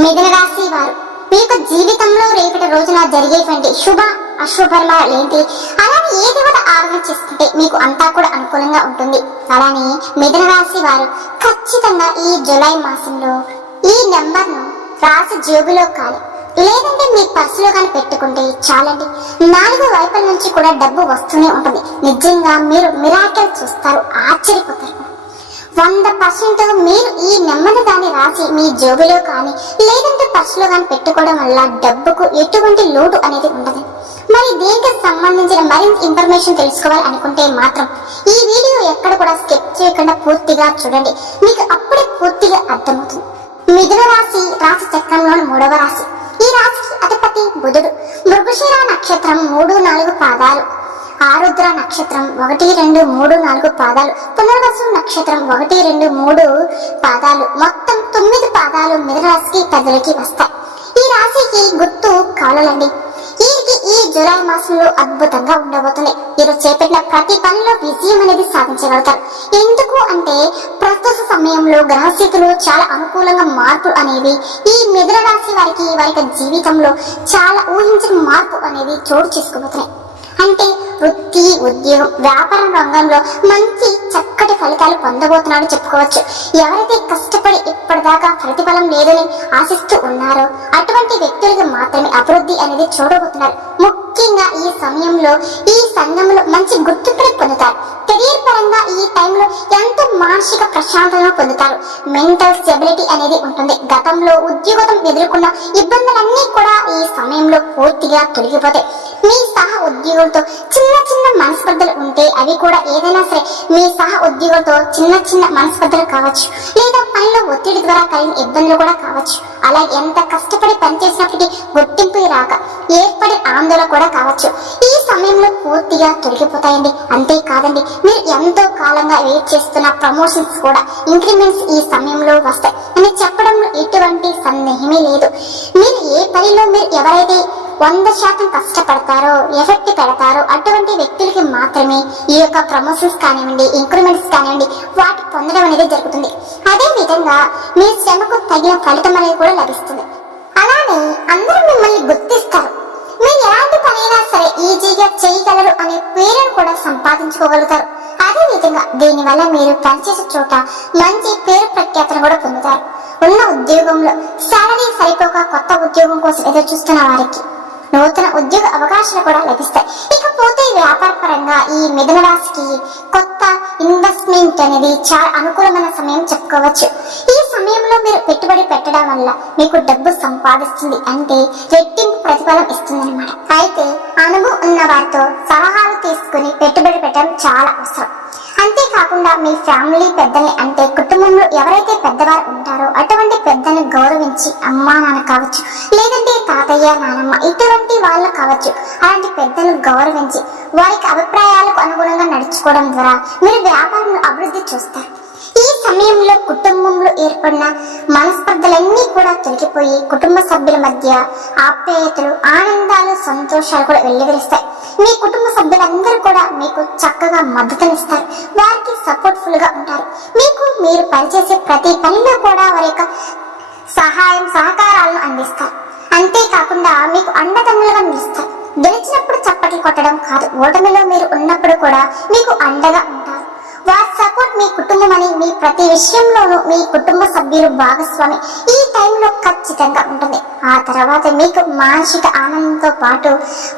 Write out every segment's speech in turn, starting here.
మిథున రాశి వారు మీ యొక్క జీవితంలో రేపటి రోజున జరిగేటువంటి శుభ అశుభాలు ఏంటి, అలానే ఏ దేవత ఆరాధన చేసుకుంటే మీకు అంతా కూడా అనుకూలంగా ఉంటుంది. అలానే మిథున రాశి వారు ఖచ్చితంగా ఈ జూలై మాసంలో ఈ నెంబర్ను రాసి జేబులో కాదు, లేదంటే మీ పర్సులో కానీ పెట్టుకుంటే చాలండి. 4 వైపుల నుంచి కూడా డబ్బు వస్తూనే ఉంటుంది. నిజంగా మీరు మిరాకిల్ చూస్తారు, ఆశ్చర్యపోతారు. 100% మీరు ఈ నెమ్మది దాన్ని రాసి మీ జోబులో కానీ లేదంటే పర్సులో కానీ పెట్టుకోవడం వల్ల డబ్బుకు ఎటువంటి లోటు అనేది ఉండదు. మరి దీనికి సంబంధించిన మరింత ఇన్ఫర్మేషన్ తెలుసుకోవాలి అనుకుంటే మాత్రం ఈ వీడియో ఎక్కడ కూడా స్కిప్ చేయకుండా పూర్తిగా చూడండి, మీకు అప్పుడే పూర్తిగా అర్థమవుతుంది. మిథున రాశి రాశి చక్రంలోని 3వ రాశి. ఈ రాశికి అధిపతి బుధుడు. మృగశిర నక్షత్రం 3-4 పాదాలు, ఆరుద్ర నక్షత్రం 1, 2, 3, 4 పాదాలు, పునర్వసు నక్షత్రం 1, 2, 3 పాదాలు, మొత్తం 9 పాదాలు మిథున రాశికి పెద్దలకి వస్తాయి. ఈ రాశికి గుర్తు కాలండి. ఈ జూలై మాసంలో అద్భుతంగా ఉండబోతుంది. మీరు చేపట్టిన ప్రతి పనిలో విజయం అనేది సాధించగలుగుతారు. ఎందుకు అంటే ప్రస్తుత సమయంలో గ్రహస్థితులు చాలా అనుకూలంగా మార్పు అనేవి ఈ మిథున రాశి వారి జీవితంలో చాలా ఊహించిన మార్పు అనేది చోటు చేసుకోబోతున్నాయి. అంటే వృత్తి, ఉద్యోగం, వ్యాపారం రంగంలో మంచి చక్కటి ఫలితాలు పొందబోతున్నారని చెప్పుకోవచ్చు. ఎవరైతే కష్టపడి ఇప్పటిదాకా ప్రతిఫలం లేదని ఆశిస్తూ ఉన్నారో అటువంటి వ్యక్తులకు మాత్రమే అభివృద్ధి అనేది చూడబోతున్నారు. ముఖ్యంగా ఈ సమయంలో ఈ సంఘంలో మంచి గుర్తింపుని పొందుతారు. కెరీర్ పరంగా ఈ టైంలో ఎంతో మానసిక ప్రశాంతతను పొందుతారు. మెంటల్ స్టెబిలిటీ అనేది ఉంటుంది. గతంలో ఉద్యోగం ఎదుర్కొన్న ఇబ్బందులన్నీ కూడా ఈ సమయంలో పూర్తిగా తొలగిపోతాయి. మీ సహ ఉద్యోగులతో చిన్న మనస్పర్ధలు ఉంటే అవి కూడా ఏదైనా సరే మీ సహ ఉద్యోగులతో చిన్న మనస్పర్ధలు కావచ్చు, లేదా పనిలో ఒత్తిడి ద్వారా కలిగిన ఇబ్బందులు కూడా కావచ్చు. అలా ఎంత కష్టపడి పనిచేసినప్పటికీ గుర్తింపు రాక ఏర్పడే ఆందోళన కూడా కావచ్చు. ఈ సమయంలో పూర్తిగా తొలగిపోతాయండి. అంతేకాదండి, మీరు ఎంతో కాలంగా వెయిట్ చేస్తున్న ప్రమోషన్స్ కూడా, ఇంక్రిమెంట్స్ ఈ సమయంలో వస్తాయి అని చెప్పడంలో ఎటువంటి సందేహమే లేదు. మీరు ఏ పనిలో మీరు ఎవరైతే 100% కష్టపడతారో, ఎఫెక్ట్ పెడతారో అటువంటి వ్యక్తులకి మాత్రమే ఈ యొక్క ప్రమోషన్స్ కానివ్వండి, ఇంక్రిమెంట్స్ కానివ్వండి వాటి పొందడం అనేది జరుగుతుంది. అదే విధంగా మీ శ్రమకు తగిన ఫలితం అనేది కూడా లభిస్తుంది. అలానే అందరూ మిమ్మల్ని గుర్తిస్తారు. మీరు ఎలాంటి పనైనా సరే ఈజీగా చేయగలరు అనే పేరును కూడా సంపాదించుకోగలుగుతారు. అదే విధంగా దీనివల్ల మీరు పనిచేసే చోట మంచి పేరు ప్రఖ్యాతను కూడా పొందుతారు. ఉన్న ఉద్యోగంలో సాలరీ సరిపోక కొత్త ఉద్యోగం కోసం ఎదురు చూస్తున్న వారికి నూతన ఉద్యోగ అవకాశాలు కూడా లభిస్తాయి. ఇకపోతే వ్యాపార పరంగా ఈ మిథున రాశికి కొత్త ఇన్వెస్ట్మెంట్ అనేది చాలా అనుకూలమైన సమయం చెప్పుకోవచ్చు. ఈ సమయంలో మీరు పెట్టుబడి పెట్టడం వల్ల మీకు డబ్బు సంపాదిస్తుంది, అంటే రెట్టింపు ప్రతిఫలం ఇస్తుందన్నమాట. అయితే అనుభవం ఉన్న వారితో సలహాలు తీసుకుని పెట్టుబడి పెట్టడం చాలా అవసరం. అంతేకాకుండా మీ ఫ్యామిలీ పెద్దల్ని, అంటే కుటుంబంలో ఎవరైతే పెద్దవారు ఉంటారో అటువంటి పెద్దల్ని గౌరవించి, అమ్మా నాన్న కావచ్చు, లేదంటే తాతయ్య నానమ్మ ఇటువంటి వాళ్ళు కావచ్చు, అలాంటి పెద్దలను గౌరవించి వారికి అభిప్రాయాలకు అనుగుణంగా నడుచుకోవడం ద్వారా మీరు వ్యాపారంలో అభివృద్ధి చూస్తారు. ఈ సమయంలో కుటుంబంలో ఏర్పడిన మనస్పర్ధలన్నీ కూడా తొలగిపోయి కుటుంబ సభ్యుల మధ్య ఆప్యాయతలు, ఆనందాలు, సంతోషాలు కూడా వెల్లివిరుస్తాయి. మీ కుటుంబ సభ్యులందరూ కూడా మీకు చక్కగా మద్దతునిస్తారు. వారికి సపోర్ట్ఫుల్ గా ఉంటారు. మీరు పనిచేసే ప్రతి పనిలో కూడా వారి యొక్క సహకారాలను అందిస్తారు. అంతేకాకుండా మీకు అండదండలుగా నిలుస్తారు. గెలిచినప్పుడు చప్పట్లు కొట్టడం కాదు, ఓటమిలో మీరు ఉన్నప్పుడు కూడా మీకు అండగా ఉంటారు. వారి సపోర్ట్ మీ కుటుంబం అని, మీ ప్రతి విషయంలోనూ మీ కుటుంబ సభ్యులు భాగస్వామి ఈ టైంలో ఖచ్చితంగా ఉంటుంది. ఆ తర్వాత మీకు మానసిక ఆనందంతో పాటు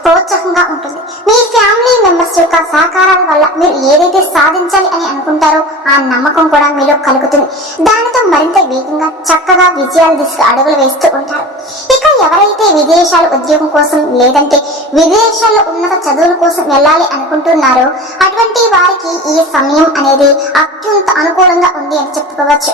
ప్రోత్సాహంగా ఉంటుంది. మీ ఫ్యామిలీ మెంబర్స్ యొక్క సహకారాల వల్ల మీరు ఏదైతే సాధించాలి అని అనుకుంటారో ఆ నమ్మకం కూడా మీలో కలుగుతుంది. దానితో మరింత వేగంగా చక్కగా విజయాల దిశగా అడుగులు వేస్తూ ఉంటారు. ఇక ఎవరైతే విదేశాల ఉద్యోగం కోసం, లేదంటే విదేశాల్లో ఉన్నత చదువుల కోసం వెళ్ళాలి అనుకుంటున్నారో అటువంటి వారికి ఈ సమయం అనేది అత్యంత అనుకూలంగా ఉంది అని చెప్పుకోవచ్చు.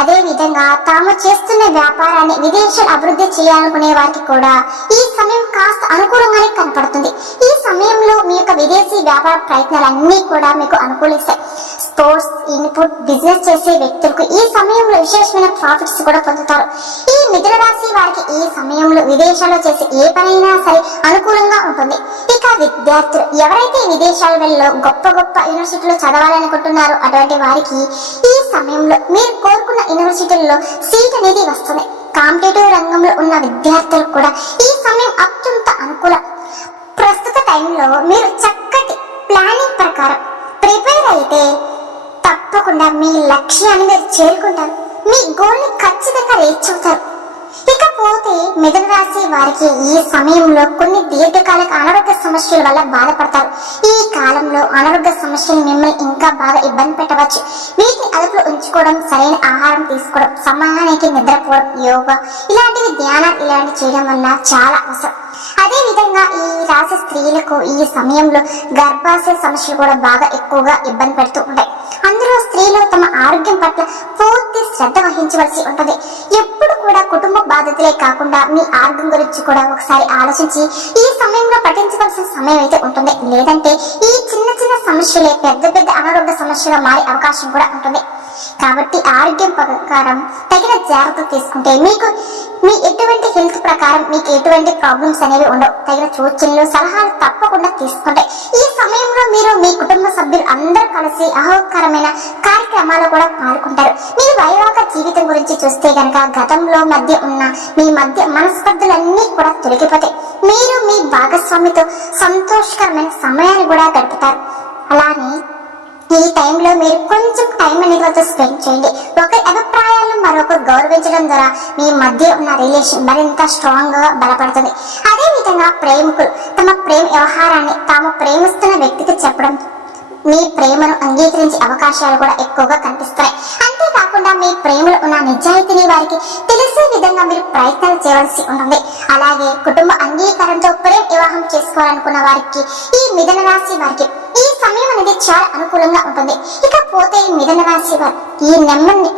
అదే విధంగా తాము చేస్తున్న వ్యాపారాన్ని విదేశాలు అభివృద్ధి చేయాలనుకునే వారికి కూడా ఈ సమయం కాస్త అనుకూలంగానే కనపడుతుంది. ఈ సమయంలో మీ యొక్క విదేశీ వ్యాపార ప్రయత్నాలన్నీ కూడా మీకు అనుకూలిస్తాయి. స్పోర్ట్స్, ఇన్పుట్ బిజినెస్ చేసే వ్యక్తులకు ఈ సమయంలో విశేషమైన ప్రాఫిట్స్ కూడా పొందుతారు. ఈ మిథున రాశి వారికి ఈ సమయంలో విదేశాల్లో చేసే ఏ పనైనా సరే అనుకూలంగా ఉంటుంది. ఇక విద్యార్థులు ఎవరైతే విదేశాలలో గొప్ప యూనివర్సిటీలో చదవాలనుకుంటున్నారో అటువంటి వారికి ఈ సమయంలో మీరు కోరుకున్న యూనివర్సిటీల్లో సీట్ అనేది వస్తుంది. కాంపిటేటివ్ రంగంలో ఉన్న విద్యార్థులకు కూడా ఈ సమయం అత్యంత అనుకూలం. ప్రస్తుత టైంలో మీరు చక్కటి ప్లానింగ్ ప్రకారం ప్రిపేర్ అయితే తప్పకుండా మీ లక్ష్యాన్ని మీరు చేరుకుంటారు. మీ గోల్ని ఖచ్చితంగా రీచ్ అవుతారు. ఇకపోతే మిథున రాశి వారికి ఈ సమయంలో కొన్ని దీర్ఘకాలిక అనారోగ్య సమస్యల వల్ల బాధపడతారు. ఈ కాలంలో అనారోగ్య సమస్యలు మిమ్మల్ని ఇంకా బాగా ఇబ్బంది పెట్టవచ్చు. వీటిని అదుపులో ఉంచుకోవడం, సరైన ఆహారం తీసుకోవడం, సమయానికి నిద్రపోవడం, యోగా ఇలాంటివి, ధ్యానాలు ఇలాంటివి చేయడం వల్ల చాలా అవసరం. అదే విధంగా ఈ రాశి స్త్రీలకు ఈ సమయంలో గర్భాశయ సమస్యలు కూడా బాగా ఎక్కువగా ఇబ్బంది పెడుతూ ఉంటాయి. అందులో స్త్రీలు తమ ఆరోగ్యం పట్ల పూర్తి శ్రద్ధ వహించవలసి ఉంటుంది. ఎప్పుడు కూడా కుటుంబ బాధ్యతలే కాకుండా మీ ఆరోగ్యం గురించి కూడా ఒకసారి ఆలోచించి ఈ సమయంలో పఠించవలసిన సమయం అయితే ఉంటుంది. లేదంటే ఈ చిన్న చిన్న సమస్యలే పెద్ద పెద్ద అనారోగ్య సమస్యగా మారే అవకాశం కూడా ఉంటుంది. కాబట్టి ఆరోగ్యం ప్రకారం తగిన జాగ్రత్తలు తీసుకుంటే మీకు మీ ఎటువంటి హెల్త్ ప్రకారం మీకు ఎటువంటి ప్రాబ్లమ్స్ అనేవి ఉండవు. తగిన సూచనలు, సలహాలు తప్పకుండా తీసుకుంటే ఈ సమయంలో మీరు మీ కుటుంబ సభ్యులు అందరూ కలిసి ఆహ్లాదకరమైన కార్యక్రమాలు కూడా పాల్గొంటారు. మీరు వైవాహిక జీవితం గురించి చూస్తే గనక గతంలో మధ్య ఉన్న మీ మధ్య మనస్పర్ధలన్నీ కూడా తొలగిపోతాయి. మీరు మీ భాగస్వామితో సంతోషకరమైన సమయాన్ని కూడా గడుపుతారు. అలానే ఈ టైంలో మీరు కొంచెం టైం అనేది వాళ్ళతో స్పెండ్ చేయండి. ఒకరి అభిప్రాయాలను మరొకరు గౌరవించడం ద్వారా మీ మధ్య ఉన్న రిలేషన్ మరింత స్ట్రాంగ్ గా బలపడుతుంది. అదే విధంగా ప్రేమికులు తమ ప్రేమ వ్యవహారాన్ని తాము ప్రేమిస్తున్న వ్యక్తికి చెప్పడం, మీ ప్రేమను అంగీకరించే అవకాశాలు కూడా ఎక్కువగా కనిపిస్తాయి. అంతేకాకుండా మీ ప్రేమలో ఉన్న నిజాయితీని వారికి తెలిసే విధంగా మీరు ప్రయత్నాలు చేయవలసి ఉంటుంది. అలాగే కుటుంబ అంగీకారంతో ప్రేమ వివాహం చేసుకోవాలనుకున్న వారికి, ఈ మిథున రాశి వారికి ఈ సమయం అనేది చాలా అనుకూలంగా ఉంటుంది. ఇకపోతే మిథున రాశి వారు ఈ నెంబర్ని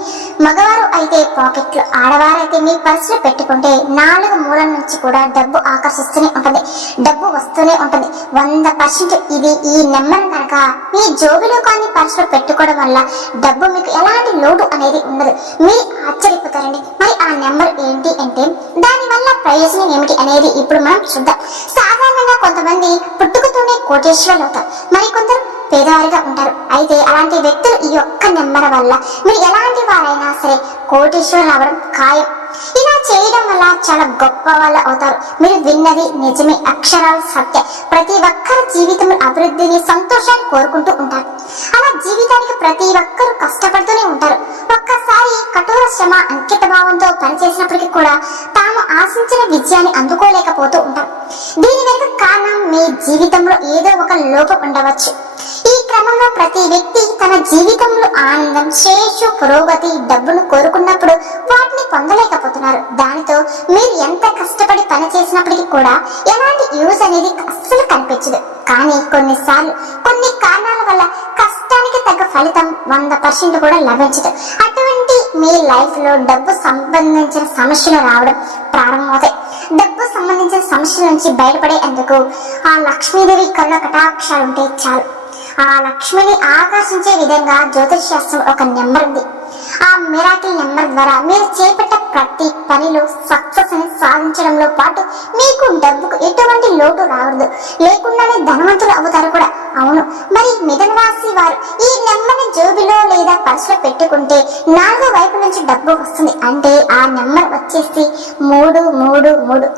మగవారు అయితే పాకెట్లు, ఆడవారు అయితే మీ పర్సులో పెట్టుకుంటే 4 మూలల నుంచి కూడా డబ్బు ఆకర్షిస్తూనే ఉంటుంది. డబ్బు వస్తూనే ఉంటుంది. 100% ఇది ఈ నెంబర్ కనుక మీ జోబులో కానీ పర్సులో పెట్టుకోవడం వల్ల డబ్బు మీకు ఎలాంటి లోటు అనేది ఉండదు. మీరు ఆశ్చర్యపోతారండి. మరి ఆ నెంబర్ ఏంటి అంటే దాని వల్ల ప్రయోజనం ఏమిటి అనేది ఇప్పుడు మనం చూద్దాం. సాధారణంగా కొంతమంది పుట్టుకతోనే కోటేశ్వరులు అవుతారు, మరి కొందరు పేదవారిగా ఉంటారు. అయితే అలాంటి వ్యక్తులు ఈ ఒక్క నెంబర్ వల్ల మీరు ఎలాంటి వారైనా సరే కోటేశ్వరులు అవ్వడం ఖాయం. ఇలా చేయడం వల్ల చాలా గొప్ప వాళ్ళు అవుతారు. మీరు విన్నది నిజమే, అక్షరాలు సత్యం. ప్రతి ఒక్కరి జీవితంలో అభివృద్ధిని, సంతోషాన్ని కోరుకుంటూ ఉంటారు. అలా జీవితానికి ప్రతి ఒక్కరు కష్టపడుతూనే ఉంటారు. ఒక్కసారి కఠోర శ్రమ, అంకిత భావంతో పనిచేసినప్పటికీ కూడా తాము ఆశించిన విజయాన్ని అందుకోలేకపోతూ ఉంటారు. దీని వెనుక కారణం మీ జీవితంలో ఏదో ఒక లోపం ఉండవచ్చు. ఈ క్రమంలో ప్రతి వ్యక్తి తన జీవితంలో ఆనందం, శ్రేయస్సు, పురోగతి, డబ్బును కోరుకున్నప్పుడు వాటిని పొందలేకపోతున్నారు. దానితో మీరు ఎంత కష్టపడి పని చేసినప్పటికీ కూడా ఎలాంటి యూజ్ అనేది అస్సలు కనిపించదు. కానీ కొన్నిసార్లు కొన్ని కారణాల వల్ల కష్టానికి తగ్గ ఫలితం 100% కూడా లభించదు. అటువంటి మీ లైఫ్ లో డబ్బు సంబంధించిన సమస్యలు రావడం ప్రారంభమవుతాయి. డబ్బు సంబంధించిన సమస్యల నుంచి బయటపడేందుకు ఆ లక్ష్మీదేవి కళ్ళ కటాక్షాలు ఉంటే చాలు. ఆ లక్ష్మిని ఆకర్షించే విధంగా జ్యోతిష్ శాస్త్రం ఒక నెంబర్ ఉంది. ఆ మిరాకిల్ నెంబర్ ద్వారా మీరు చేపట్టే ప్రతి పనిలో సక్సెస్ ని సాధించడంలో పాటు మీకు డబ్బుకు ఎటువంటి లోటు రావద్దు, లేకుండానే ధనవంతులు అవుతారు కూడా. అవును, మరి మిథున రాశి వారు ఈ నెంబర్ని జోబిలో లేదా పర్సులో పెట్టుకుంటే 4వ వైపు నుంచి డబ్బు వస్తుంది. అంటే ఆ నెంబర్ వచ్చేసి 333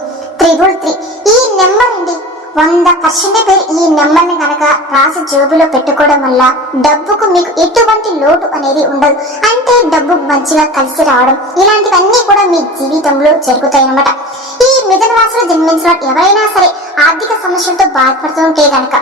333. ఈ నెంబర్ అండి 100% మీరు ఈ నెంబర్ని కనుక రాసి జోబులో పెట్టుకోవడం వల్ల డబ్బుకు మీకు ఎటువంటి లోటు అనేది ఉండదు. అంటే డబ్బు మంచిగా కలిసి రావడం ఇలాంటివన్నీ కూడా మీ జీవితంలో జరుగుతాయి అన్నమాట. ఈ మిథున రాశిలో జన్మించిన ఎవరైనా సరే ఆర్థిక సమస్యలతో బాధపడుతూ ఉంటే కనుక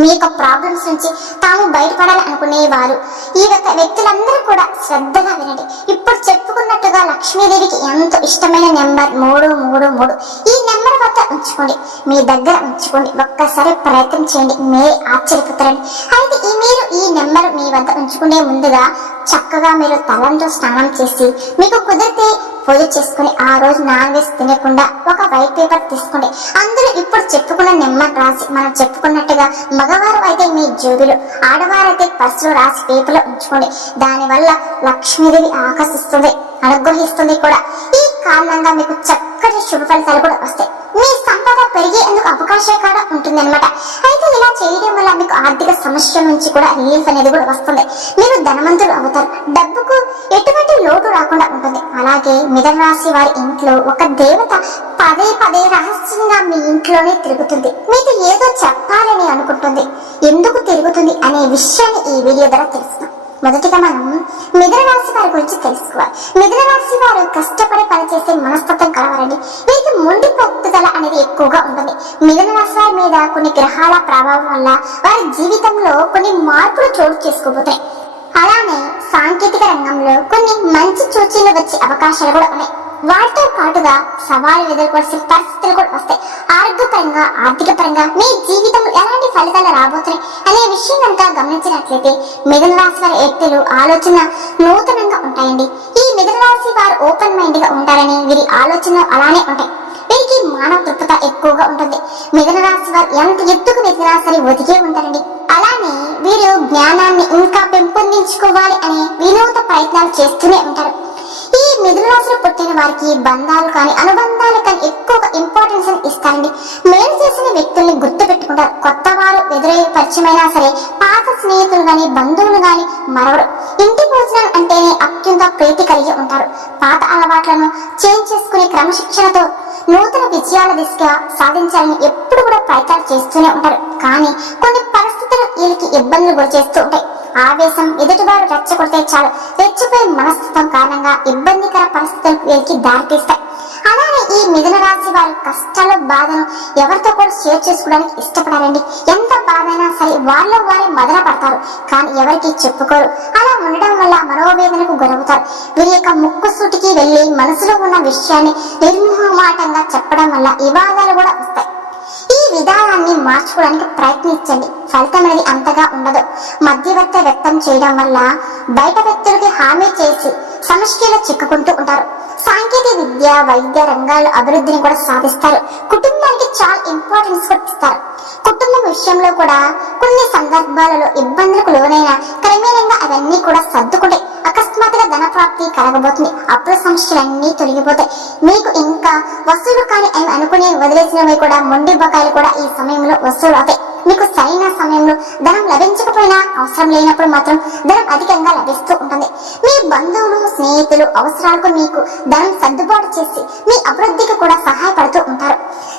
మీ యొక్క ప్రాబ్లమ్స్ నుంచి తాము బయటపడాలి అనుకునేవారు ఈ యొక్క వ్యక్తులందరూ కూడా శ్రద్ధగా వినండి. ఇప్పుడు చెప్పుకున్నట్టుగా లక్ష్మీదేవికి ఎంతో ఇష్టమైన నెంబర్ 333. ఈ నెంబర్ వద్ద ఉంచుకోండి, మీ దగ్గర ఉంచుకోండి. ఒక్కసారి ప్రయత్నం చేయండి, మీరే ఆశ్చర్యపోతారండి. అయితే మీరు ఈ నెంబర్ మీ వద్ద ఉంచుకునే ముందుగా చక్కగా మీరు తలంతో స్నానం చేసి మీకు కుదిరితే పూజ చేసుకుని ఆ రోజు నాన్ వెజ్ తినకుండా ఒక వైట్ పేపర్ తీసుకోండి. అందులో ఇప్పుడు చెప్పుకున్న నెంబర్ రాసి మనం చెప్పుకున్నట్టుగా మగవారు అయితే మీ జోబిలో, ఆడవారు అయితే పర్సులో రాసి పేపర్లో ఉంచుకోండి. దానివల్ల లక్ష్మీదేవి ఆకర్షిస్తుంది, అనుగ్రహిస్తుంది కూడా. ఈ కారణంగా మీకు చక్కటి శుభ ఫలితాలు కూడా వస్తాయి. మీ సంపద పెరిగేందుకు అవకాశం కూడా ఉంటుంది అనమాట. అయితే ఇలా చేయడం వల్ల మీకు ఆర్థిక సమస్యల నుంచి కూడా రిలీఫ్ అనేది కూడా వస్తుంది. మీరు ధనవంతులు అవుతారు. డబ్బుకు ఎటువంటి లోటు రాకుండా ఉంటుంది. అలాగే మిథున రాశి వారి ఇంట్లో ఒక దేవత పదే పదే రహస్యంగా మీ ఇంట్లోనే తిరుగుతుంది. మీకు ఏదో చెప్పాలని అనుకుంటుంది. ఎందుకు తిరుగుతుంది అనే విషయాన్ని ఈ వీడియో ద్వారా తెలుసుకుందాం. మొదటిగా మనం మిథున రాశి వారి గురించి తెలుసుకోవాలి. మిథున రాశి వారు కష్టపడి పనిచేసే మనస్తత్వం కలవారండి. వీరికి మొండి పట్టుదల అనేది ఎక్కువగా ఉంటుంది. మిథున రాశి వారి మీద కొన్ని గ్రహాల ప్రభావం వల్ల వారి జీవితంలో కొన్ని మార్పులు చోటు చేసుకోబోతాయి. అలానే సాంకేతిక రంగంలో కొన్ని మంచి సూచనలు వచ్చే అవకాశాలు కూడా ఉన్నాయి. వాటితో పాటుగా సవాలు ఎదుర్కోవాల్సిన పరిస్థితులు కూడా వస్తాయి. ఆరోగ్యపరంగా, ఆర్థిక పరంగా మీ జీవితంలో ఎలాంటి ఫలితాలు రాబోతున్నాయి అనే విషయం కనుక గమనించినట్లయితే మిథున రాశి వారి వ్యక్తులు ఆలోచన నూతనంగా ఉంటాయండి. ఈ మిథున రాశి వారు ఓపెన్ మైండ్ గా ఉంటారని వీరి ఆలోచనలు అలానే ఉంటాయి. వీరికి మానవ తృప్త ఎక్కువగా ఉంటుంది. మిథున రాశి వారు ఎంత ఎత్తుకు ఎదిగినా సరే ఒదిగే ఉంటారండి. అలానే వీరు జ్ఞానాన్ని ఇంకా పెంపొందించుకోవాలి అనే వినూత్న ప్రయత్నాలు చేస్తూనే ఉంటారు. ఈ మిథున రాశిలో పుట్టిన వారికి బంధాలు కానీ అనుబంధాలు కానీ ఎక్కువగా ఇంపార్టెన్స్ ఇస్తారండి. మేలు చేసిన వ్యక్తుల్ని గుర్తు పెట్టుకుంటారు. కొత్త వారు ఎదురయ్యే పరిచయమైనా సరే పాత స్నేహితులు గాని బంధువులు గాని మరవరు. ఇంటి భోజనాలు అంటేనే అత్యంత ప్రీతి కలిగి ఉంటారు. పాత అలవాట్లను చేంజ్ చేసుకునే క్రమశిక్షణతో నూతన విజయాల దిశగా సాధించాలని ఎప్పుడు కూడా ప్రయత్నాలు చేస్తూనే ఉంటారు. కానీ కొన్ని పరిస్థితులు వీళ్ళకి ఇబ్బందులు గురి చేస్తూ ఉంటాయి. ఆవేశం, ఎదుటివారు రెచ్చగొడితే చాలు రెచ్చిపోయే మనస్తత్వం కారణంగా ఇబ్బందికర పరిస్థితులకు వీరికి దారితీస్తాయి. అలానే ఈ మిథున రాశి వారి కష్టాల బాధను ఎవరితో కూడా షేర్ చేసుకోవడానికి ఇష్టపడారండి. ఎంత బాధైనా సరే వాళ్ళు వారి మదన పడతారు, కానీ ఎవరికి చెప్పుకోరు. అలా ఉండడం వల్ల మనోవేదనకు గురవుతారు. వీరి యొక్క ముక్కు సూటికి వెళ్లి మనసులో ఉన్న విషయాన్ని నిర్మోహమాటంగా చెప్పడం వల్ల వివాదాలు కూడా వస్తాయి. ఈ విధానాన్ని మార్చుకోవడానికి ప్రయత్నించండి. ఫలితం అనేది అంతగా ఉండదు. మధ్యవర్తి వ్యక్తం చేయడం వల్ల బయట వ్యక్తులకి హామీ చేసి సమస్యలు చిక్కుకుంటూ ఉంటారు. సాంకేతిక విద్య, వైద్య రంగాల అభివృద్ధిని కూడా సాధిస్తారు. కుటుంబానికి చాలా ఇంపార్టెన్స్ కూడా ఇస్తారు. కుటుంబం విషయంలో కూడా కొన్ని సందర్భాలలో ఇబ్బందులకు లోనైనా క్రమేణంగా అవన్నీ కూడా సర్దుకుంటాయి. అకస్మాత్తుగా ధన ప్రాప్తి కలగబోతుంది. అప్పుల సమస్యలన్నీ తొలగిపోతాయి. మీకు ఇంకా వసూలు కానీ అనుకునే వదిలేసినవి కూడా మొండి బకాయిలు కూడా ఈ సమయంలో వసూలు అవుతాయి. మీకు సరైన సమయంలో ధనం లభించకపోయినా అవసరం లేనప్పుడు మాత్రం ధనం అధికంగా లభిస్తూ ఉంటుంది. మీ బంధువులు, స్నేహితులు అవసరాలకు మీకు ధనం సర్దుబాటు చేసి మీ అభివృద్ధికి కూడా సహాయపడుతూ ఉంటారు.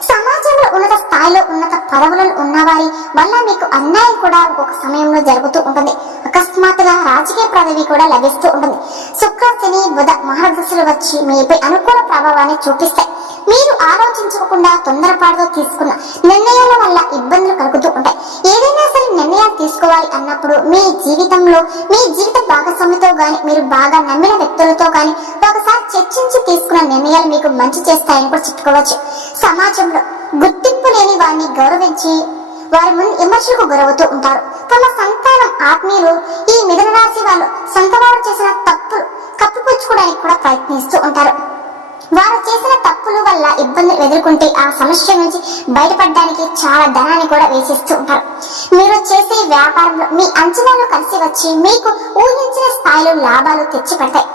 సమాజంలో ఉన్నత స్థాయిలో ఉన్నత పదవులను ఉన్నవారి వల్ల మీకు అన్యాయం కూడా ఒక సమయంలో జరుగుతూ ఉంటుంది. అకస్మాత్తుగా రాజకీయ పదవి కూడా లభిస్తూ ఉంటుంది. శుక్ర, శని, బుధ మహాదశలు వచ్చి మీపై అనుకూల ప్రభావాన్ని చూపిస్తాయి. మీరు ఆలోచించకుండా తొందరపాటుతో తీసుకున్న నిర్ణయాల వల్ల ఇబ్బందులు కలుగుతూ ఉంటాయి. ఏదైనా సరే నిర్ణయాలు తీసుకోవాలి అన్నప్పుడు మీ జీవితంలో మీ జీవిత భాగస్వామితో గాని, మీరు బాగా నమ్మిన వ్యక్తులతో గాని ఒకసారి చర్చించి తీసుకున్న నిర్ణయాలు మీకు మంచి చేస్తాయని కూడా చెప్పుకోవచ్చు. సమాజంలో గుర్తింపు లేని వారిని గౌరవించి వారి ముందు విమర్శలకు గురవుతూ ఉంటారు. తమ సంతానం, ఆత్మీయులు ఈ మిథున రాశి వాళ్ళు సొంత వారు చేసిన తప్పులు కప్పిపుచ్చుకోవడానికి కూడా ప్రయత్నిస్తూ ఉంటారు. వారు చేసిన తప్పుల వల్ల ఇబ్బందులు ఎదుర్కొంటే ఆ సమస్య నుంచి బయటపడడానికి చాలా ధనాన్ని కూడా వేసిస్తూ ఉంటారు. మీరు చేసే వ్యాపారంలో మీ అంచనాలు కలిసి వచ్చి మీకు ఊహించిన స్థాయిలో లాభాలు తెచ్చిపెడతాయి.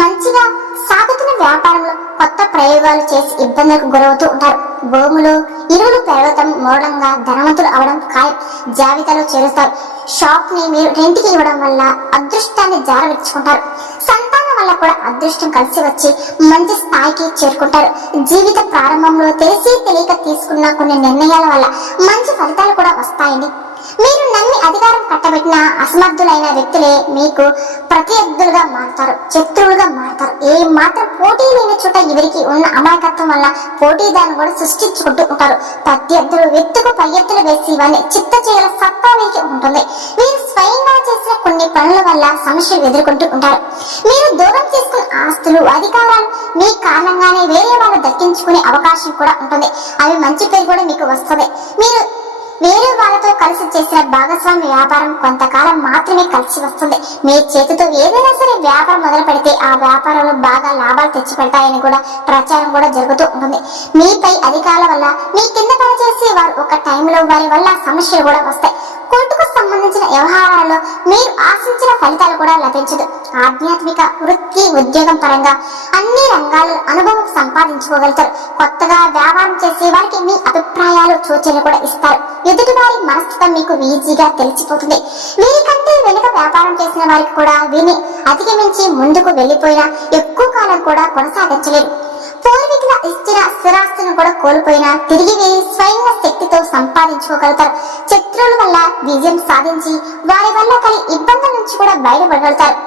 మంచిగా సాగుతున్న వ్యాపారంలో కొత్త ప్రయోగాలు చేసి ఇబ్బందులకు గురవుతూ ఉంటారు. భూములు, ఇరువులు పెరగటం మూలంగా ధనవంతులు అవడం ఖాయం. జాబితాలో చేరుస్తారు. షాప్ ని మీరు రెంట్కి ఇవ్వడం వల్ల అదృష్టాన్ని జారవిచ్చుకుంటారు. సంతానం వల్ల కూడా అదృష్టం కలిసి వచ్చి మంచి స్థాయికి చేరుకుంటారు. జీవిత ప్రారంభంలో తెలిసి తెలియక తీసుకున్న కొన్ని నిర్ణయాల వల్ల మంచి ఫలితాలు కూడా వస్తాయండి. మీరు నమ్మి అధికారం కట్టబెట్టిన అసమర్థులైన వ్యక్తులే మీకు ప్రత్యర్థులుగా మారుతారు, శత్రువులుగా మారుతారు. ఏ మాత్రం పోటీ లేని చోట ఎవరికి ఉన్న అమాయకత్వం వల్ల పోటీదారులు కూడా సృష్టించుకుంటూ ఉంటారు. ప్రత్యర్థులు వ్యక్తులకు పై ఎత్తులు వేసి వారిని చిత్త చేయాల సత్తా వీరికి ఉంటుంది. వీరు స్వయంగా చేసిన కొన్ని పనుల వల్ల సమస్యలు ఎదుర్కొంటూ ఉంటారు. మీరు దూరం చేసుకున్న ఆస్తులు, అధికారాలు మీ కారణంగానే వేరే వాళ్ళు దక్కించుకునే అవకాశం కూడా ఉంటుంది. అవి మంచి పేరు కూడా మీకు వస్తుంది. మీరు వేరే వాళ్ళతో కలిసి చేసిన భాగస్వామి వ్యాపారం కొంతకాలం మాత్రమే కలిసి వస్తుంది. మీ చేతితో ఏదైనా సరే వ్యాపారం మొదలు పెడితే ఆ వ్యాపారంలో బాగా లాభాలు తెచ్చి పెడతాయని కూడా ప్రచారం కూడా జరుగుతూ ఉంటుంది. మీపై అధికారుల వల్ల మీ కింద పనిచేసే వారు ఒక టైంలో వారి వల్ల సమస్యలు కూడా వస్తాయి. కోర్టుకు సంబంధించిన వ్యవహారాల్లో మీరు ఆశించిన ఫలితాలు కూడా లభించదు. ఆధ్యాత్మిక, వృత్తి, ఉద్యోగం పరంగా అన్ని రంగాల్లో అనుభవం సంపాదించుకోగలుగుతారు. కొత్తగా వ్యాపారం చేసే వారికి మీ అభిప్రాయాలు సూచనలు కూడా ఇస్తారు. ఎదుటి వారి మనస్తత్వం మీకు ఈజీగా తెలిసిపోతుంది. వీరికంటే వెనుక వ్యాపారం చేసిన వారికి కూడా వీరిని అధిగమించి ముందుకు వెళ్లిపోయినా ఎక్కువ కాలం కూడా కొనసాగించలేరు. పూర్వీకుల ఇచ్చిన స్థిరాస్తులను కూడా కోల్పోయినా తిరిగి వీరి స్వయం శక్తితో సంపాదించుకోగలుగుతారు. శత్రువుల వల్ల విజయం సాధించి వారి వల్ల కలిగే ఇబ్బందుల నుంచి కూడా బయటపడగలుగుతారు.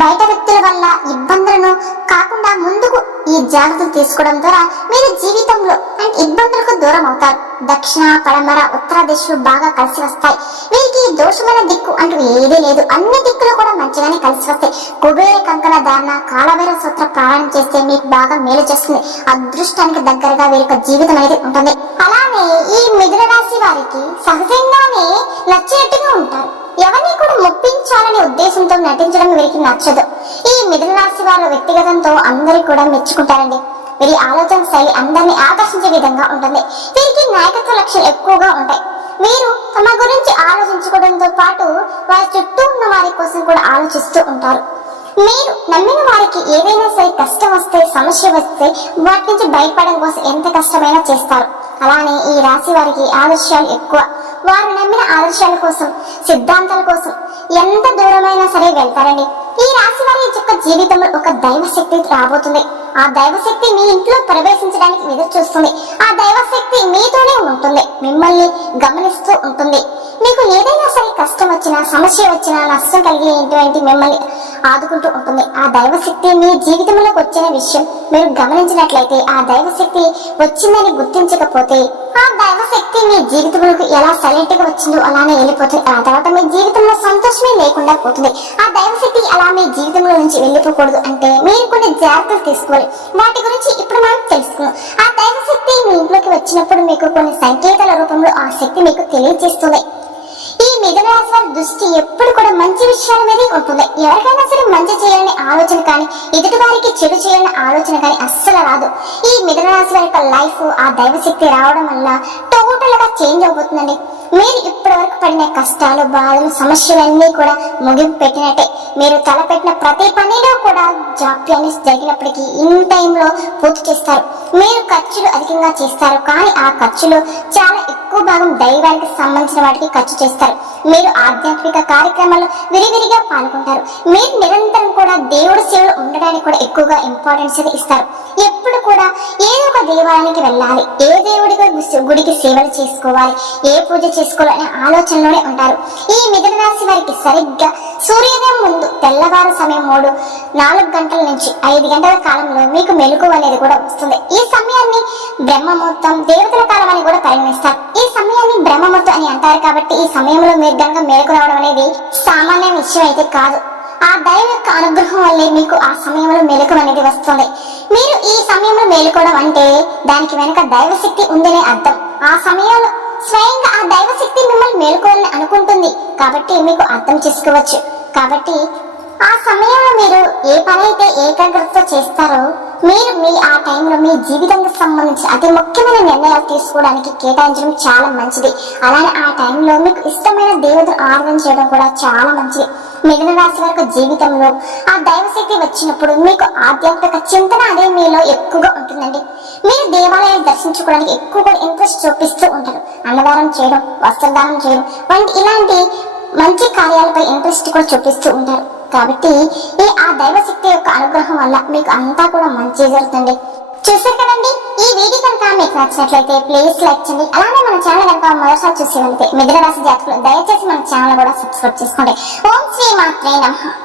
బయట వ్యక్తుల వల్ల ఇబ్బందులను కాకుండా ముందుకు ఈ జాగ్రత్తలు తీసుకోవడం ద్వారా మీరు జీవితంలో ఇబ్బందులకు దూరం అవుతారు. దక్షిణ, పడమర, ఉత్తర దిశలు బాగా కలిసి వస్తాయి. వీరికి దోషమైన దిక్కు అంటూ ఏదీ లేదు. అన్ని దిక్కులు కూడా మంచిగానే కలిసి వస్తాయి. కుబేర కంకణ ధారణ, కాలభైర సూత్ర ప్రాణం చేస్తే మీకు బాగా మేలు చేస్తుంది. అదృష్టానికి దగ్గరగా వీరి జీవితం అనేది ఉంటుంది. అలానే ఈ మిథున రాశి వారికి సహజంగానే నచ్చినట్టుగా ఉంటారు. ఎవరిని కూడా మొప్పించాలనే ఉద్దేశంతో నటించడం వీరికి నచ్చదు. ఈ మిథున రాశి వారు వ్యక్తిగతంతో అందరూ కూడా మెచ్చుకుంటారండి. వీరి ఆలోచన శైలి అందరినీ ఆకర్షించే విధంగా ఉంటుంది. వీరికి నాయకత్వ లక్షణాలు ఎక్కువగా ఉంటాయి. వీరు తమ గురించి ఆలోచించుకోవడంతో పాటు వారి చుట్టూ ఉన్న వారి కోసం కూడా ఆలోచిస్తూ ఉంటారు. మీరు నమ్మిన వారికి ఏదైనా సరే కష్టం వస్తే, సమస్య వస్తే వాటి నుంచి బయటపడడం కోసం ఎంత కష్టమైనా చేస్తారు. అలానే ఈ రాశి వారికి ఆదర్శాలు ఎక్కువ. వారు నమ్మిన ఆదర్శాల కోసం, సిద్ధాంతాల కోసం ఎంత దూరమైనా సరే వెళ్తారండి. ఈ రాశి వారి యొక్క జీవితంలో ఒక దైవశక్తి రాబోతుంది. ఆ దైవశక్తి మీ ఇంట్లో ప్రవేశించడానికి ఎదురు చూస్తుంది. ఆ దైవశక్తి మీతోనే ఉంటుంది, మిమ్మల్ని గమనిస్తూ ఉంటుంది. మీకు ఏదైనా సరే కష్టం వచ్చినా, సమస్య వచ్చినా, నష్టం కలిగేటువంటి మిమ్మల్ని ఆదుకుంటూ ఉంటుంది. ఆ దైవశక్తి మీ జీవితంలోకి వచ్చిన విషయం మీరు గమనించినట్లయితే, ఆ దైవశక్తి వచ్చిందని గుర్తించకపోతే, ఆ దైవశక్తి మీ జీవితంలోకి ఎలా సైలెంట్ గా వచ్చిందో అలానే వెళ్ళిపోతుంది. ఆ తర్వాత మీ జీవితంలో సంతోషమే లేకుండా పోతుంది. ఆ దైవశక్తి అలా మీ జీవితంలో నుంచి వెళ్ళిపోకూడదు అంటే మీరు కొన్ని జాగ్రత్తలు తీసుకోవాలి. వాటి గురించి ఇప్పుడు మనం తెలుసుకుందాం. ఆ దైవశక్తి మీ ఇంట్లోకి వచ్చినప్పుడు మీకు కొన్ని సంకేతాల రూపంలో ఆ శక్తి మీకు తెలియజేస్తుంది. ఈ మిథున రాశి వారి దృష్టి ఎప్పుడు కూడా మంచి విషయాల మీద ఉంటుంది. ఎవరికైనా సరే మంచి చేయాలని ఆలోచన కానీ, ఎదుటి వారికి చెడు చేయాలని ఆలోచన కానీ అస్సలు రాదు. ఈ మిథున రాశి వారి యొక్క లైఫ్ ఆ దైవశక్తి రావడం వల్ల టోటల్ గా చేంజ్ అవుతుందండి. మీరు ఇప్పటి వరకు పడిన కష్టాలు, బాధలు, సమస్యలన్నీ కూడా ముగింపు పెట్టినట్టే. మీరు తలపెట్టిన ప్రతి పనిలో కూడా జాప్యాన్ని జరిగినప్పటికీ ఇన్ టైంలో పూర్తి చేస్తారు. మీరు ఖర్చులు అధికంగా చేస్తారు, కానీ ఆ ఖర్చులో చాలా ఎక్కువ భాగం దైవానికి సంబంధించిన వాటికి ఖర్చు చేస్తారు. మీరు ఆధ్యాత్మిక కార్యక్రమాల్లో విరివిరిగా పాల్గొంటారు. మీరు నిరంతరం కూడా దేవుడి సేవలు ఉండడానికి కూడా ఎక్కువగా ఇంపార్టెన్స్ ఇస్తారు. ఎప్పుడు కూడా ఏదో ఒక దేవాలయానికి వెళ్ళాలి, ఏ దేవుడి గుడికి సేవలు చేసుకోవాలి, ఏ పూజ చేసుకోవాలనే ఆలోచనలోనే ఉంటారు. ఈ మిథున రాశి వారికి సరిగ్గా సూర్యోదయం ముందు తెల్లవారు సమయం 4 గంటల నుంచి 5 గంటల కాలంలో మీకు మెలకువ అనేది కూడా వస్తుంది. ఈ సమయాన్ని బ్రహ్మముహూర్తం, దేవతల కాలం అని కూడా పరిగణిస్తారు. ఈ సమయాన్ని బ్రహ్మముహూర్తం అని అంటారు. కాబట్టి ఈ సమయంలో మీరు గనక మెలకు రావడం అనేది సామాన్య విషయం అయితే కాదు. ఆ దైవ యొక్క అనుగ్రహం వల్లే మీకు ఆ సమయంలో మెలకు అనేది వస్తుంది. మీరు ఈ సమయంలో మేలుకోవడం అంటే దానికి వెనుక దైవశక్తి ఉందనే అర్థం. ఆ సమయంలో స్వయంగా ఆ దైవశక్తి మిమ్మల్ని మేలుకోవాలని అనుకుంటుంది కాబట్టి మీకు అర్థం చేసుకోవచ్చు. కాబట్టి ఆ సమయంలో మీరు ఏ పని అయితే ఏకాగ్రతతో చేస్తారో మీరు ఆ టైంలో మీ జీవితానికి సంబంధించి అతి ముఖ్యమైన నిర్ణయాలు తీసుకోవడానికి కేటాయించడం చాలా మంచిది. అలానే ఆ టైంలో మీకు ఇష్టమైన దేవుడిని ఆరాధన చేయడం కూడా చాలా మంచిది. మిథున రాశి వారి జీవితంలో ఆ దైవశక్తి వచ్చినప్పుడు మీకు ఆధ్యాత్మిక చింతన అదే మీలో ఎక్కువగా ఉంటుందండి. మీరు దేవాలయాలు దర్శించుకోవడానికి ఎక్కువగా ఇంట్రెస్ట్ చూపిస్తూ ఉంటారు. అన్నదానం చేయడం, వస్త్రదానం చేయడం వంటి ఇలాంటి మంచి కార్యాలపై ఇంట్రెస్ట్ కూడా చూపిస్తూ ఉంటారు. కాబట్టి ఆ దైవశక్తి యొక్క అనుగ్రహం వల్ల మీకు అంతా కూడా మంచి జరుగుతుంది. చూసారు కదండి, ఈ వీడియో కనుక మీకు నచ్చినట్లయితే ప్లీజ్ లైక్ చేయండి. అలానే మన ఛానల్ కనుక మొదటిసారి చూసి వెళ్తే మిథున రాశి జాతకులు దయచేసి మన ఛానల్ కూడా సబ్స్క్రైబ్ చేసుకోండి. ఓం శ్రీ మాత్రే నమః.